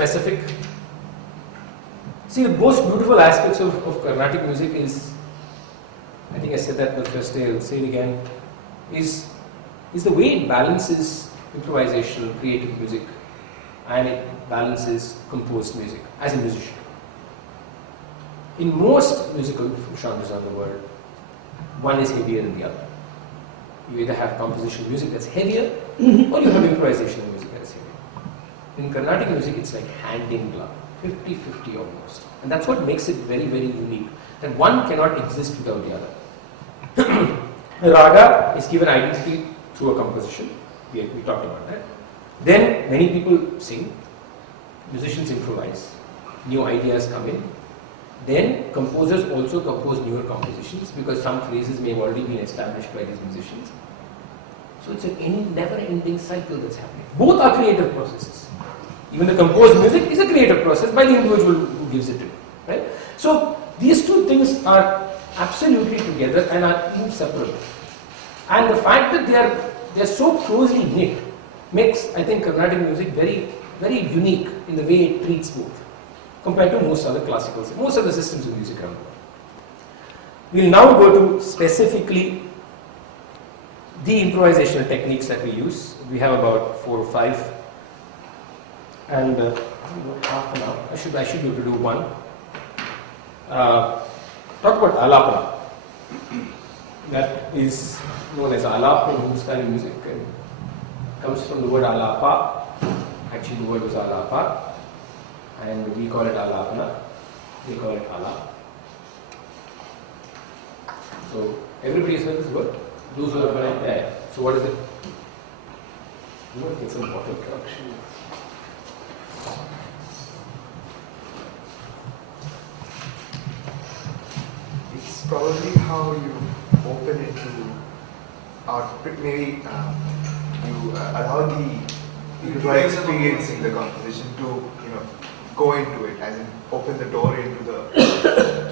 specific. See, the most beautiful aspects of Carnatic music is, I think I said that the first day, I'll say it again, is the way it balances improvisational, creative music, and it balances composed music as a musician. In most musical genres around the world, one is heavier than the other. You either have composition music that's heavier, or you have improvisational music that's heavier. In Carnatic music, it's like hand in glove, 50-50 almost. And that's what makes it very, very unique, that one cannot exist without the other. The raga is given identity through a composition. We talked about that. Then many people sing, musicians improvise, new ideas come in. Then composers also compose newer compositions because some phrases may have already been established by these musicians. So it's a never-ending cycle that's happening. Both are creative processes. Even the composed music is a creative process by the individual who gives it to you. Right? So these two things are absolutely together and are inseparable. And the fact that they are so closely knit makes, I think, Carnatic music very, very unique in the way it treats both, compared to most other classicals, most other systems of music around the world. We'll now go to specifically the improvisational techniques that we use. We have about 4 or 5, and half an hour. I should be able to do one. Talk about alapana. That is known as alap in Hindustani music, and comes from the word alapa. Actually, the word was alapa, and we call it alapana. They call it alap. So everybody has heard this word. Those who have heard it, yeah. So what is it? You want to take some water production? It's probably how you open it to, or maybe you allow the people who are experiencing the composition to, go into it, as in open the door into the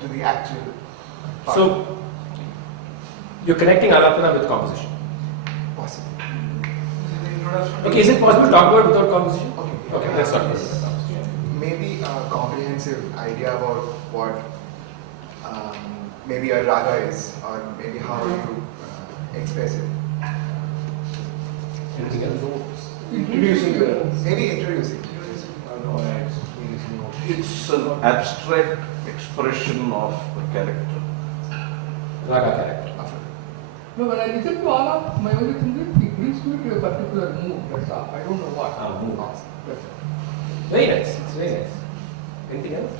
to the actual part. So you're connecting alapana with composition. Possible. Okay, is it possible to talk about it without composition? Okay, let's talk about it. Maybe a comprehensive idea about what maybe a raga is, or maybe how you express it. Anything else? Maybe introducing. It's an abstract expression of a character. Raga character. No, when I listen to Alap, my only thing is it brings me to a particular mood. That's all. I don't know what. Mood. That's all. Very nice. It's very nice. Anything else?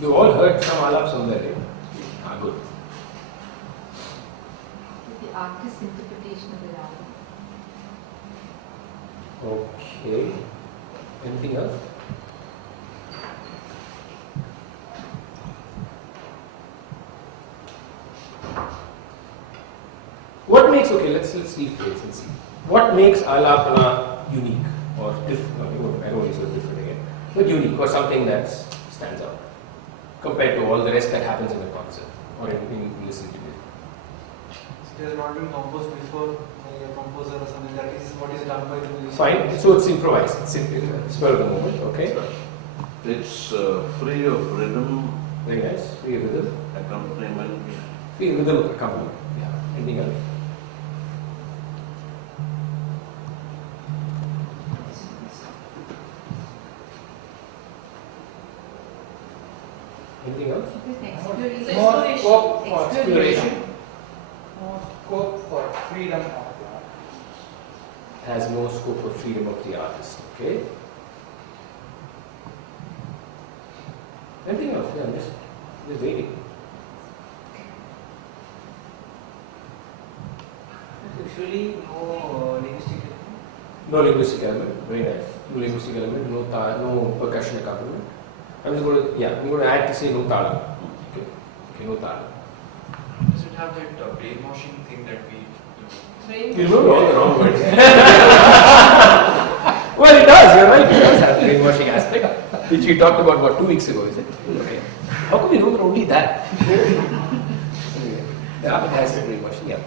You all heard some alap somewhere, right? Good. The artist's interpretation of the raga. Okay. Anything else? What makes, okay, let's leave phrase and see. What makes alapana unique or different? I don't use the different again, but unique or something that stands out compared to all the rest that happens in a concert or anything you listen to. It has not been composed before by a composer or something. That is what is done by the musician. Fine. So it's improvised. It's spur of the moment. Okay. It's free of rhythm, Very nice. Free rhythm. accompaniment. Free rhythm accompaniment. Yeah. Anything else? Anything else? Exploration. More scope for Exploration. More scope for freedom of the art. Has more scope for freedom of the artist. Okay. Anything else? Yeah, I'm just waiting. Usually, no linguistic. No linguistic element. Very nice. No linguistic element. No percussion accompaniment. I'm going to add to say no tala. Okay, no tala. Does it have that brainwashing thing that we You know all the wrong words. Well, it does. You're right. It does have the brainwashing aspect, which we talked about 2 weeks ago, is it? Okay. How come you know only that? Yeah, it has the brainwashing. Yeah.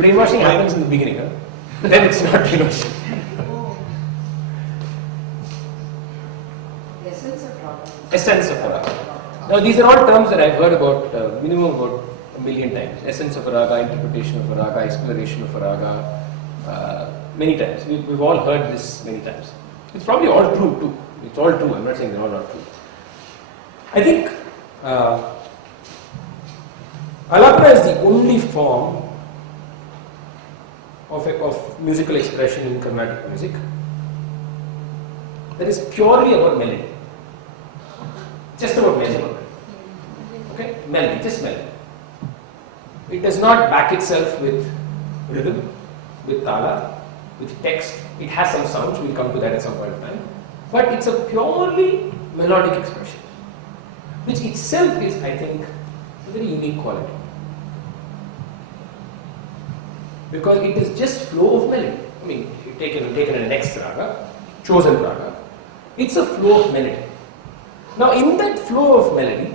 Brainwashing happens in the beginning, huh? Then it's not brainwashing. Essence of raga. Essence of a raga. Now these are all terms that I've heard about minimum about a million times. Essence of a raga, interpretation of a raga, exploration of a raga. Many times. We've all heard this many times. It's probably all true too. It's all true. I'm not saying they're all not true. I think Alapana is the only form of musical expression in Carnatic music that is purely about melody. Just about melody. Okay? Melody, just melody. It does not back itself with rhythm, with tala, with text. It has some sounds, we'll come to that at some point of time. But it's a purely melodic expression, which itself is, I think, a very unique quality. Because it is just flow of melody. I mean, taken in an X raga, chosen raga, it's a flow of melody. Now, in that flow of melody,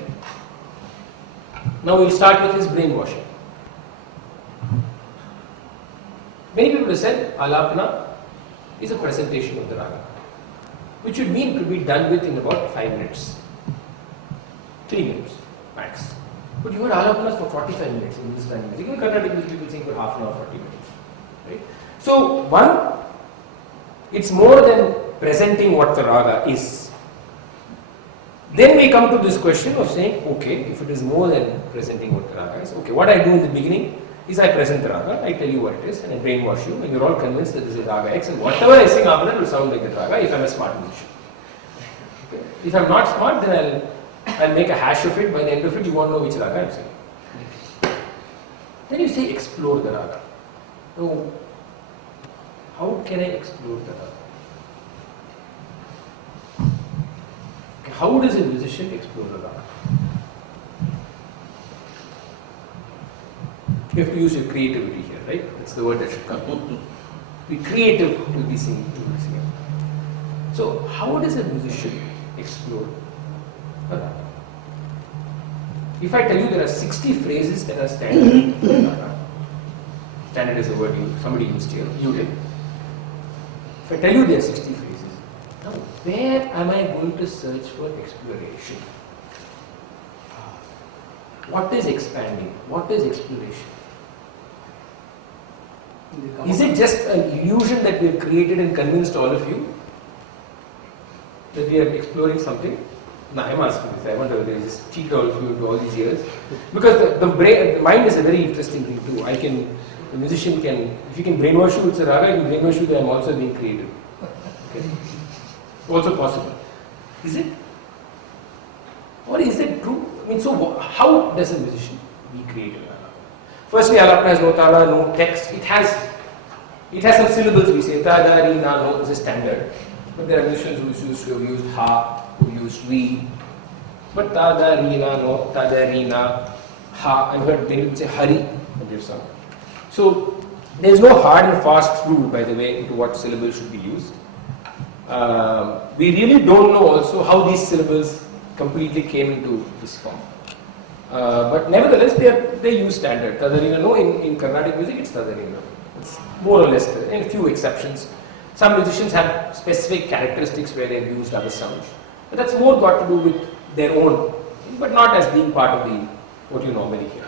now we'll start with his brainwashing. Many people have said Alapana is a presentation of the raga, which would mean could be done with in about 5 minutes, 3 minutes max. But you heard Alapana for 45 minutes in this time. Even Carnatic music people sing for half an hour, 40 minutes. Right? So, one, it's more than presenting what the raga is. Then we come to this question of saying, okay, if it is more than presenting what the raga is, okay, what I do in the beginning is I present the raga, I tell you what it is, and I brainwash you, and you're all convinced that this is raga X, and whatever I sing after that will sound like the raga if I'm a smart musician. Okay. If I'm not smart, then I'll make a hash of it. By the end of it, you won't know which raga I'm singing. Then you say explore the raga. So, how can I explore the raga? Okay, how does a musician explore the raga? You have to use your creativity here, right? That's the word that should come. Be creative to be singing. So, how does a musician explore a raga? If I tell you there are 60 phrases that are standard in the raga, standard is a word somebody used here, you did. If I tell you there are 60 phrases, now where am I going to search for exploration? What is expanding? What is exploration? Is it just an illusion that we have created and convinced all of you that we are exploring something? No, I'm asking this. I wonder whether I just cheat all of you into all these years. Because the mind is a very interesting thing too. The musician can, if you can brainwash you, it's a raga, you can brainwash you that I'm also being creative. Okay? Also possible. Is it? Or is it true? I mean, so how does a musician be creative? Firstly, Alapana has no tala, no text. It has some syllables. We say ta, da, ri, na, no. This is standard. But there are musicians who have used ha, who used we. But ta, da, ri, na, no. Ta, da, ri, na, ha. I've heard many people say hari in their song. So there is no hard and fast rule, by the way, into what syllables should be used. We really don't know also how these syllables completely came into this form. But nevertheless, they use standard. Tadarina, no, in Carnatic music it's Tadarina. It's more or less there, and a few exceptions. Some musicians have specific characteristics where they've used other sounds. But that's more got to do with their own, but not as being part of what you normally hear.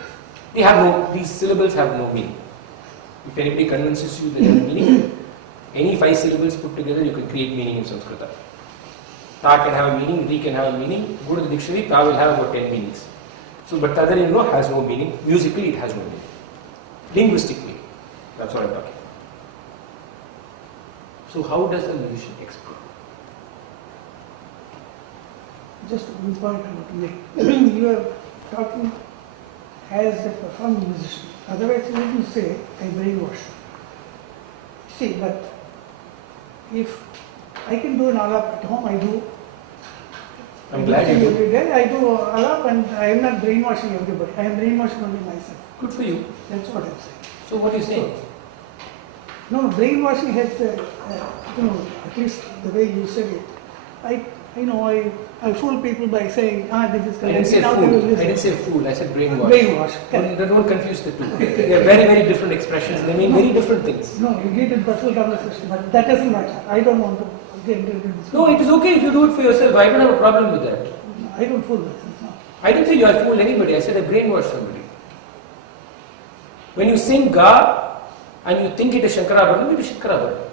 These syllables have no meaning. If anybody convinces you that they have meaning, any 5 syllables put together you can create meaning in Sanskrita. Ta can have a meaning, Ri can have a meaning. Go to the dictionary, Ta will have about 10 meanings. So, but Tadarina has no meaning. Musically, it has no meaning. Linguistically, that's what I'm talking about. So, how does a musician explore? Just one point I want to make. You are talking as a performing musician. Otherwise, you wouldn't say, I brainwash. See, but if I can do an alap at home, I do. I'm glad you do. Every day I do alap and I am not brainwashing everybody. I am brainwashing only myself. Good for you. That's what I'm saying. So, what are you saying? No, brainwashing has, at least the way you said it, I I know I fool people by saying, this is I didn't say now fool. they will I listen. didn't say fool. I said brainwash. Brainwash. Correct. Don't confuse the two. They are very, very different expressions. They mean very different things. No, you get in personal conversation, but that doesn't matter. I don't want to get into this. No, it is okay if you do it for yourself. I don't have a problem with that. No, I don't fool myself. No. I didn't say you have fooled anybody. I said I brainwashed somebody. When you sing Ga and you think it is Shankarabharanam, it is Shankarabharanam.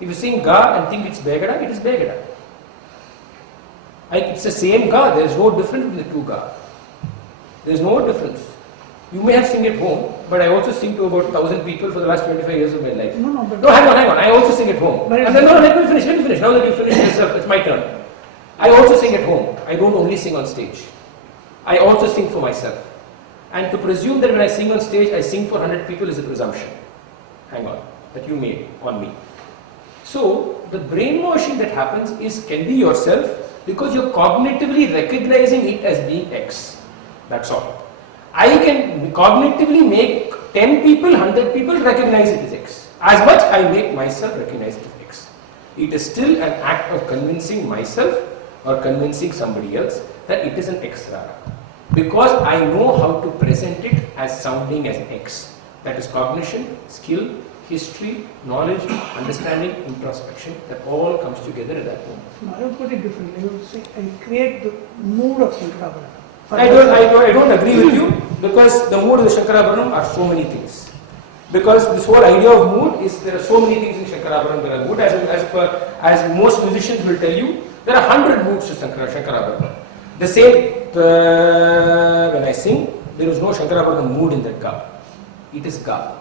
If you sing Ga and think it's Begada, it is Begada. It's the same Ga. There is no difference between the two Ga. There is no difference. You may have sing at home, but I also sing to about 1,000 people for the last 25 years of my life. No, but No, hang on. I also sing at home. But And then, no, let me finish. Now that you finished yourself, it's my turn. I also sing at home. I don't only sing on stage. I also sing for myself. And to presume that when I sing on stage, I sing for 100 people is a presumption. Hang on, that you made on me. So, the brainwashing that happens can be yourself because you're cognitively recognizing it as being X. That's all. I can cognitively make 10 people, 100 people recognize it as X. As much I make myself recognize it as X. It is still an act of convincing myself or convincing somebody else that it is an X raga. Because I know how to present it as sounding as X. That is cognition, skill, history, knowledge, understanding, introspection, that all comes together at that moment. no, I would put it differently. I would say I create the mood of Shankarabharanam. I don't agree with you because the mood of the Shankarabharanam are so many things. Because this whole idea of mood is there are so many things in Shankarabharanam that are mood. As most musicians will tell you, there are 100 moods to Shankarabharanam. The same when I sing, there is no Shankarabharanam mood in that Ga. It is Ga.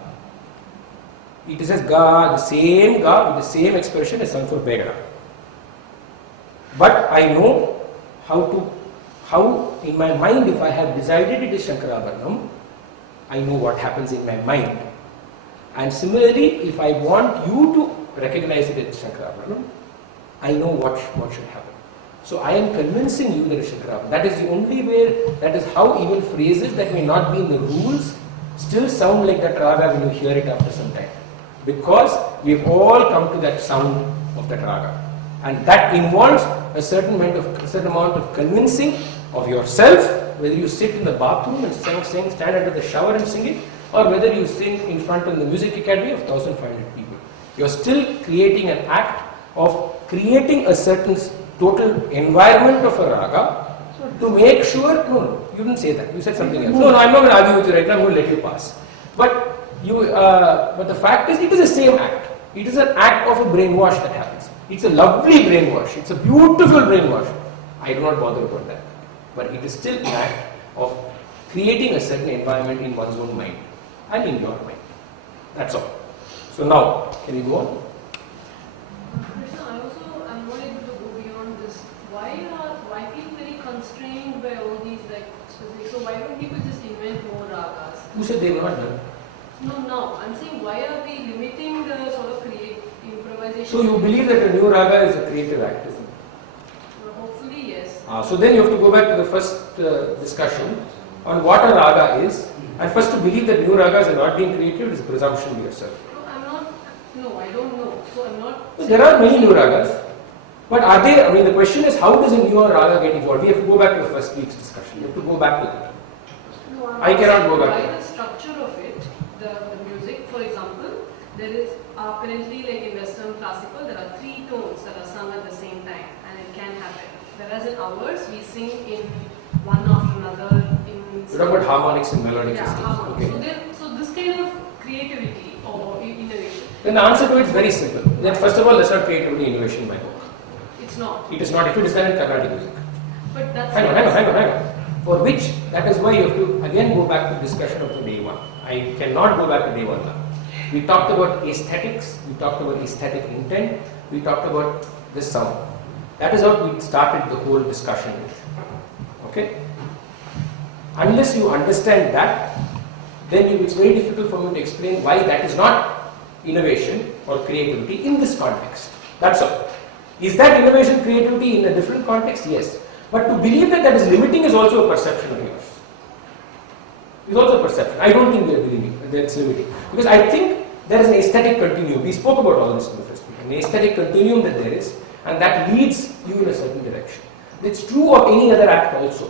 It is as Ga, the same Ga with the same expression as sung for Begada. But I know how in my mind, if I have decided it is Shankarabharanam, I know what happens in my mind. And similarly, if I want you to recognize it as Shankarabharanam, I know what should happen. So I am convincing you that it is Shankarabharanam. That is the only way, that is how even phrases that may not be in the rules still sound like that raga when you hear it after some time. Because we have all come to that sound of that raga. And that involves a certain amount of convincing of yourself, whether you sit in the bathroom and stand under the shower and sing it, or whether you sing in front of the music academy of 1,500 people. You are still creating an act of creating a certain total environment of a raga to make sure, no, you didn't say that, you said something else. No, I'm not going to argue with you right now, I'm going to let you pass. But the fact is, it is the same act. It is an act of a brainwash that happens. It's a lovely brainwash, it's a beautiful brainwash. I do not bother about that. But it is still an act of creating a certain environment in one's own mind and in your mind. That's all. So now, can we go on? Krishna, I also am not able to go beyond this. Why feel very constrained by all these specific? So why don't people just invent more ragas? Who said they were not done? No. I'm saying why are we limiting the sort of improvisation? So you believe that a new raga is a creative act, isn't it? Hopefully, yes. So then you have to go back to the first discussion on what a raga is. And first to believe that new ragas are not being created is a presumption of yourself. No, I don't know. So I'm not. There are many new ragas. But are they, the question is how does a new raga get evolved? We have to go back to the first week's discussion. We have to go back to that. No, I cannot go back. By the structure of it, the music, for example, there is apparently like in Western classical, there are 3 tones that are sung at the same time and it can happen. Whereas in ours, we sing in one after another. You're talking about harmonics and melodic Yeah, systems. harmonics. Okay. So this kind of creativity or innovation. Then the answer to it is very simple. Then first of all, that's not creativity innovation in my book. It's not. It is not. If it is done in Carnatic music. But that's Hang on. For which, that is why you have to again go back to discussion of the day one. I cannot go back to day one now. We talked about aesthetics, we talked about aesthetic intent, we talked about the sound. That is how we started the whole discussion with. Okay? Unless you understand that, then it's very difficult for me to explain why that is not innovation or creativity in this context. That's all. Is that innovation, creativity in a different context? Yes. But to believe that that is limiting is also a perception of yours. It's also a perception. I don't think we are believing that it's limiting. Because I think there is an aesthetic continuum. We spoke about all this in the first week. An aesthetic continuum that there is. and that leads you in a certain direction. It's true of any other act also.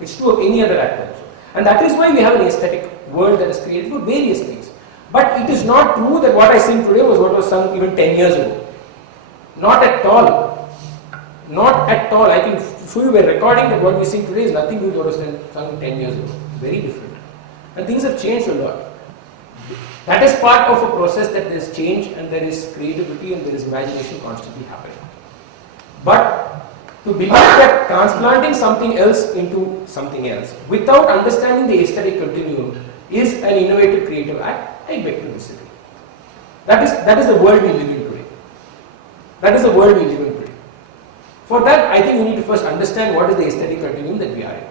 It's true of any other act also. And that is why we have an aesthetic world that is created for various things. But it is not true that what I sing today was what was sung even 10 years ago. Not at all. Not at all. I can show you a recording that what we sing today is nothing to do with what was sung 10 years ago. Very different. And things have changed a lot. That is part of a process that there is change and there is creativity and there is imagination constantly happening. But to believe that transplanting something else into something else without understanding the aesthetic continuum is an innovative creative act, I beg to disagree. That is the world we live in today. That is the world we live in today. For that, I think you need to first understand what is the aesthetic continuum that we are in.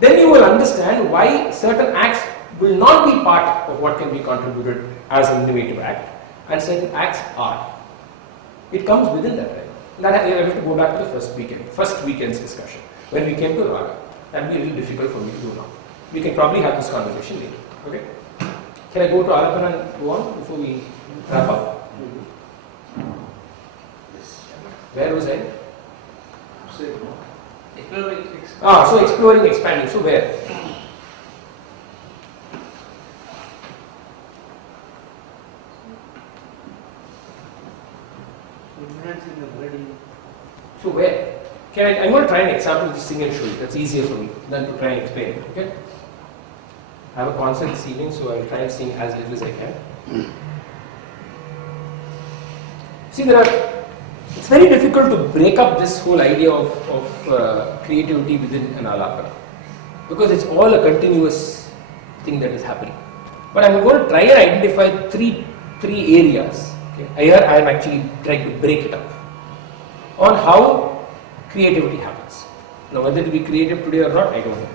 Then you will understand why certain acts will not be part of what can be contributed as an innovative act, and certain acts are. It comes within that, right? That I have to go back to the first weekend's discussion, when we came to Raga. That will be a little difficult for me to do now. We can probably have this conversation later. Okay? Can I go to Alapana and go on before we wrap up? Where was I? So exploring, expanding. So where? So where? I'm going to try an example, just sing and show you. That's easier for me than to try and explain it. Okay? I have a concert this evening, so I'll try and sing as little as I can. See, it's very difficult to break up this whole idea of creativity within an alapana, because it's all a continuous thing that is happening. But I'm going to try and identify three areas. Okay? Here I am actually trying to break it up on how creativity happens. Now, whether to be creative today or not, I don't know.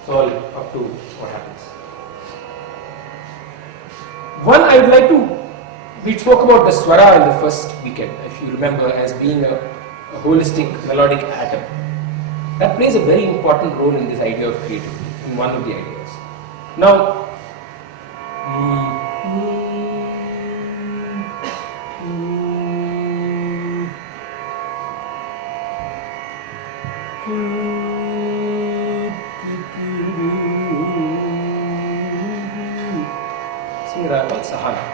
It's all up to what happens. One, I would like to. We spoke about the swara in the first weekend, if you remember, as being a holistic melodic atom. That plays a very important role in this idea of creativity, in one of the ideas. Now, sing Raga Sahana.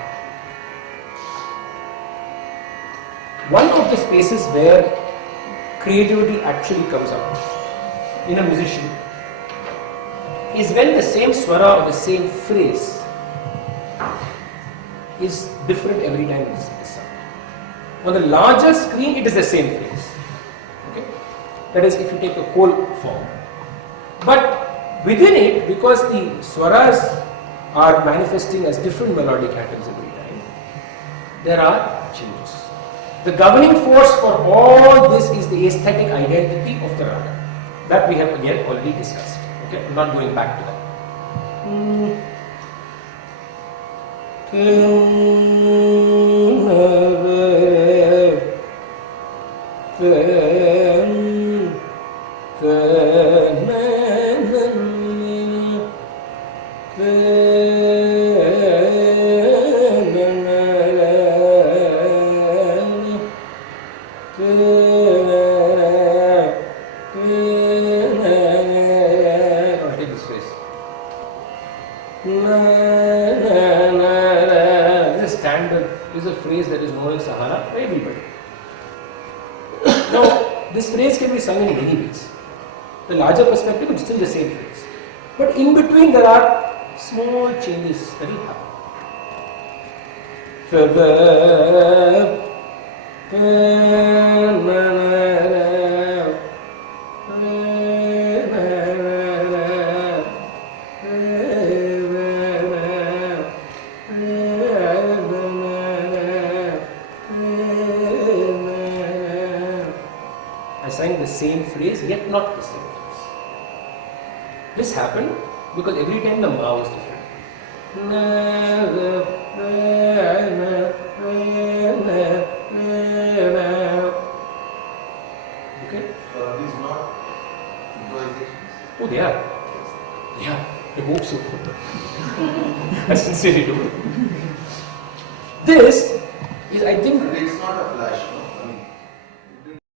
One of the spaces where creativity actually comes out in a musician is when the same swara or the same phrase is different every time it is sung. On the larger screen, it is the same phrase. Okay? That is, if you take the whole form. But within it, because the swaras are manifesting as different melodic atoms every time, there are changes. The governing force for all this is the aesthetic identity of the raga. That we have again already discussed. Okay, I'm not going back to that. Is a phrase that is known as Sahana by everybody. Now, this phrase can be sung in many ways. The larger perspective, it's still the same phrase. But in between, there are small changes that will happen. Same phrase, yet not the same phrase. This happened because every time the ma was different. Okay? Are these not improvisations? Oh, they are. Yeah, I hope so. I sincerely do. This is, I think. It's not a flash.